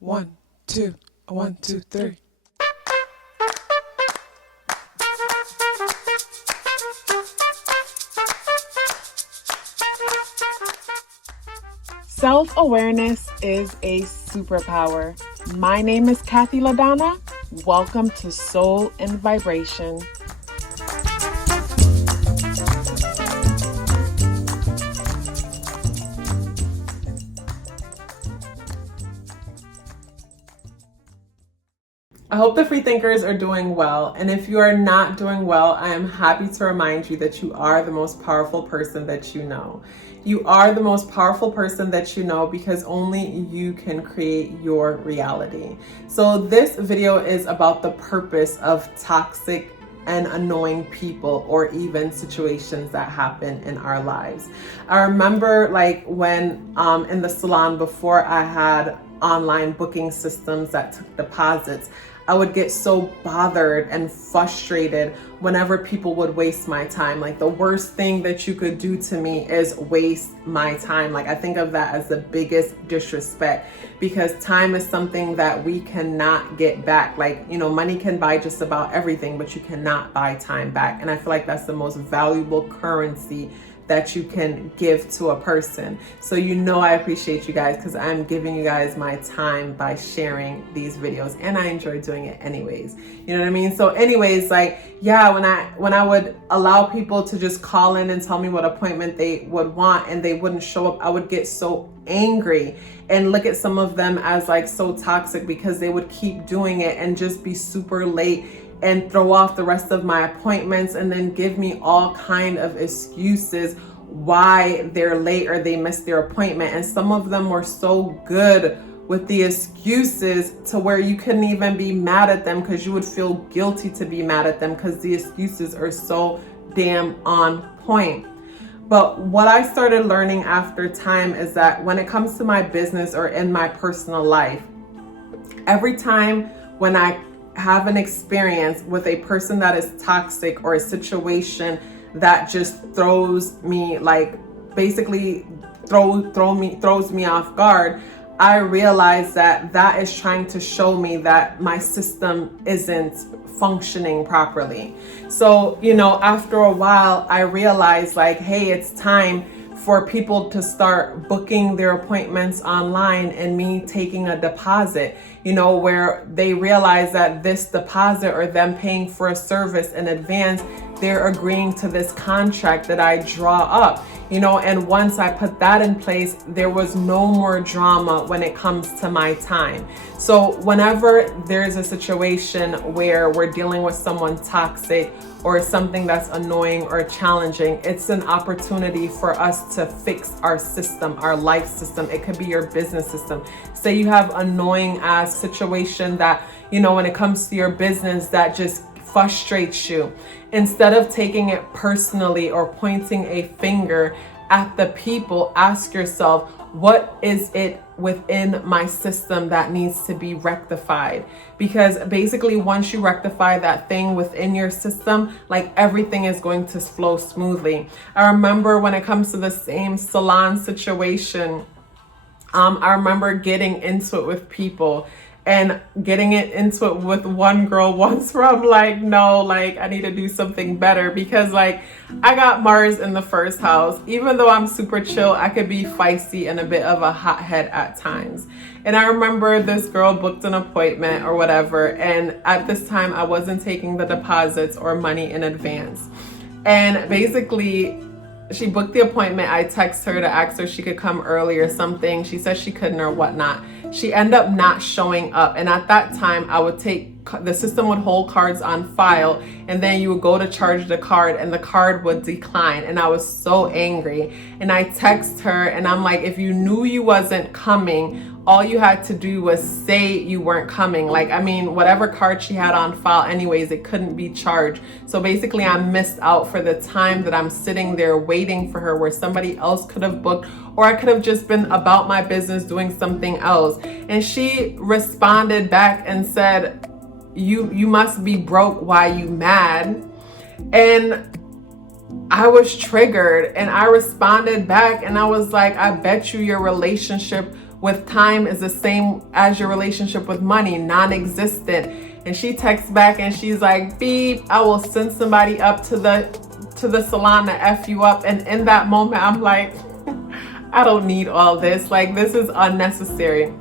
1, 2, 1, 2, 3. Self-awareness is a superpower. My name is KathyLaDonna. Welcome to Soul and Vibration. I hope the free thinkers are doing well, and if you are not doing well, I am happy to remind you that you are the most powerful person that you know. You are the most powerful person that you know because only you can create your reality. So this video is about the purpose of toxic and annoying people or even situations that happen in our lives. I remember when in the salon before I had online booking systems that took deposits, I would get so bothered and frustrated whenever people would waste my time. Like, the worst thing that you could do to me is waste my time. Like, I think of that as the biggest disrespect, because time is something that we cannot get back. Like, you know, money can buy just about everything, but you cannot buy time back. And I feel like that's the most valuable currency that you can give to a person. So I appreciate you guys because I'm giving you guys my time by sharing these videos, and I enjoy doing it anyways. You know what I mean? So anyways, when I would allow people to just call in and tell me what appointment they would want and they wouldn't show up, I would get so angry and look at some of them as so toxic because they would keep doing it and just be super late and throw off the rest of my appointments and then give me all kind of excuses why they're late or they missed their appointment. And some of them were so good with the excuses to where you couldn't even be mad at them because you would feel guilty to be mad at them because the excuses are so damn on point. But what I started learning after time is that when it comes to my business or in my personal life, every time when I have an experience with a person that is toxic or a situation that just throws me throws me off guard, I realize that is trying to show me that my system isn't functioning properly. So, after a while, I realized hey, it's time for people to start booking their appointments online and me taking a deposit, where they realize that this deposit or them paying for a service in advance, they're agreeing to this contract that I draw up, and once I put that in place, there was no more drama when it comes to my time. So whenever there's a situation where we're dealing with someone toxic or something that's annoying or challenging, it's an opportunity for us to fix our system, our life system. It could be your business system. Say you have annoying ass situation that, when it comes to your business that just frustrates you. Instead of taking it personally or pointing a finger at the people, ask yourself, what is it within my system that needs to be rectified? Because basically, once you rectify that thing within your system, everything is going to flow smoothly. I remember when it comes to the same salon situation, I remember getting into it with people and getting it into it with one girl once where I'm no, I need to do something better because I got Mars in the first house. Even though I'm super chill, I could be feisty and a bit of a hothead at times. And I remember this girl booked an appointment or whatever, and at this time I wasn't taking the deposits or money in advance. And basically, she booked the appointment. I texted her to ask her if she could come early or something. She said she couldn't or whatnot. She ended up not showing up. And at that time, the system would hold cards on file, and then you would go to charge the card and the card would decline. And I was so angry. And I text her and I'm if you knew you wasn't coming, all you had to do was say you weren't coming. Whatever card she had on file anyways, it couldn't be charged. So basically I missed out for the time that I'm sitting there waiting for her, where somebody else could have booked, or I could have just been about my business doing something else. And she responded back and said, you must be broke, why you mad? And I was triggered and I responded back and I was I bet you your relationship with time is the same as your relationship with money, non-existent. And she texts back and she's like, beep, I will send somebody up to the salon to F you up. And in that moment, I'm like, I don't need all this. Like, this is unnecessary.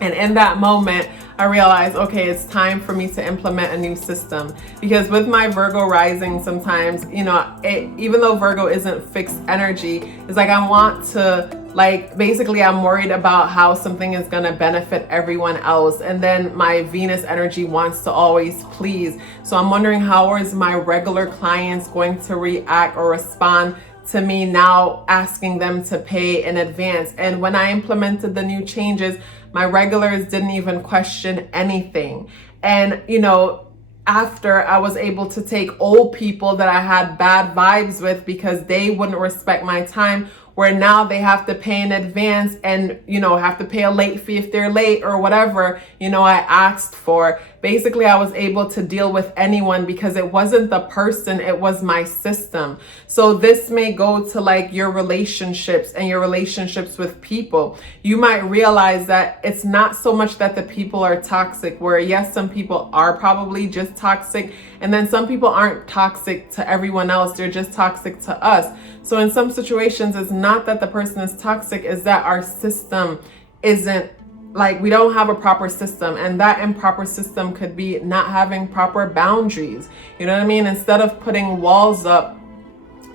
And in that moment, I realized, okay, it's time for me to implement a new system. Because with my Virgo rising, sometimes, you know, even though Virgo isn't fixed energy, it's like I want to, like, basically I'm worried about how something is going to benefit everyone else. And then my Venus energy wants to always please. So I'm wondering, how is my regular clients going to react or respond to me now asking them to pay in advance? And when I implemented the new changes, my regulars didn't even question anything. And, you know, after I was able to take old people that I had bad vibes with because they wouldn't respect my time, where now they have to pay in advance and, you know, have to pay a late fee if they're late or whatever, you know, I asked for. Basically, I was able to deal with anyone because it wasn't the person, it was my system. So this may go to like your relationships and your relationships with people. You might realize that it's not so much that the people are toxic, where yes, some people are probably just toxic, and then some people aren't toxic to everyone else, they're just toxic to us. So in some situations, it's not that the person is toxic, it's that our system isn't, like, we don't have a proper system. And that improper system could be not having proper boundaries. You know what I mean? Instead of putting walls up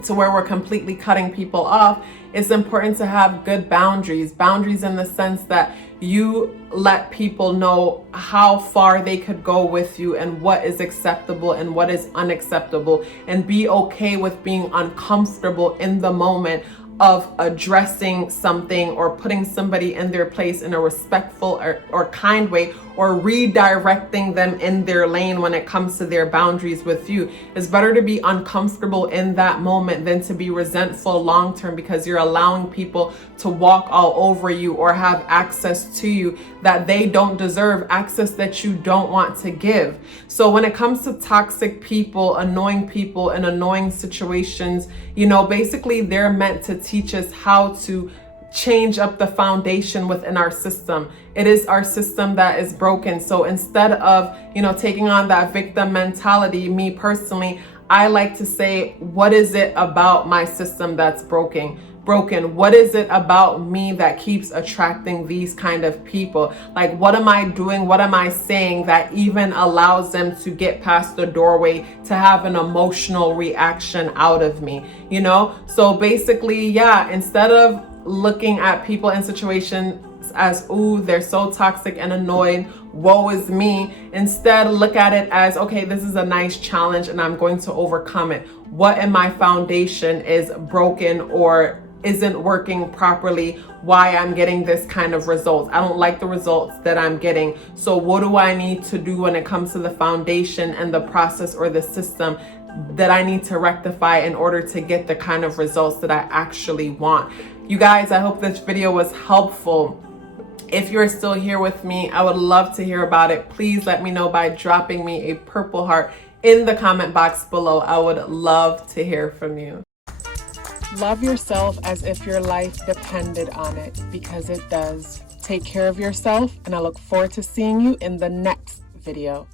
to where we're completely cutting people off, it's important to have good boundaries. Boundaries in the sense that you let people know how far they could go with you and what is acceptable and what is unacceptable, and be okay with being uncomfortable in the moment of addressing something or putting somebody in their place in a respectful or kind way, or redirecting them in their lane when it comes to their boundaries with you. It's better to be uncomfortable in that moment than to be resentful long term, because you're allowing people to walk all over you or have access to you that they don't deserve, access that you don't want to give. So when it comes to toxic people, annoying people in annoying situations, you know, basically they're meant to teach us how to change up the foundation within our system. It is our system that is broken. So instead of, you know, taking on that victim mentality, me personally, I like to say, what is it about my system that's broken? What is it about me that keeps attracting these kind of people? Like, what am I doing? What am I saying that even allows them to get past the doorway to have an emotional reaction out of me? You know? So basically, yeah, instead of looking at people in situations as, ooh, they're so toxic and annoying, woe is me, instead look at it as, okay, this is a nice challenge and I'm going to overcome it. What in my foundation is broken or isn't working properly? Why I'm getting this kind of results? I don't like the results that I'm getting. So what do I need to do when it comes to the foundation and the process or the system that I need to rectify in order to get the kind of results that I actually want? You guys, I hope this video was helpful. If you're still here with me, I would love to hear about it. Please let me know by dropping me a purple heart in the comment box below. I would love to hear from you. Love yourself as if your life depended on it, because it does. Take care of yourself, and I look forward to seeing you in the next video.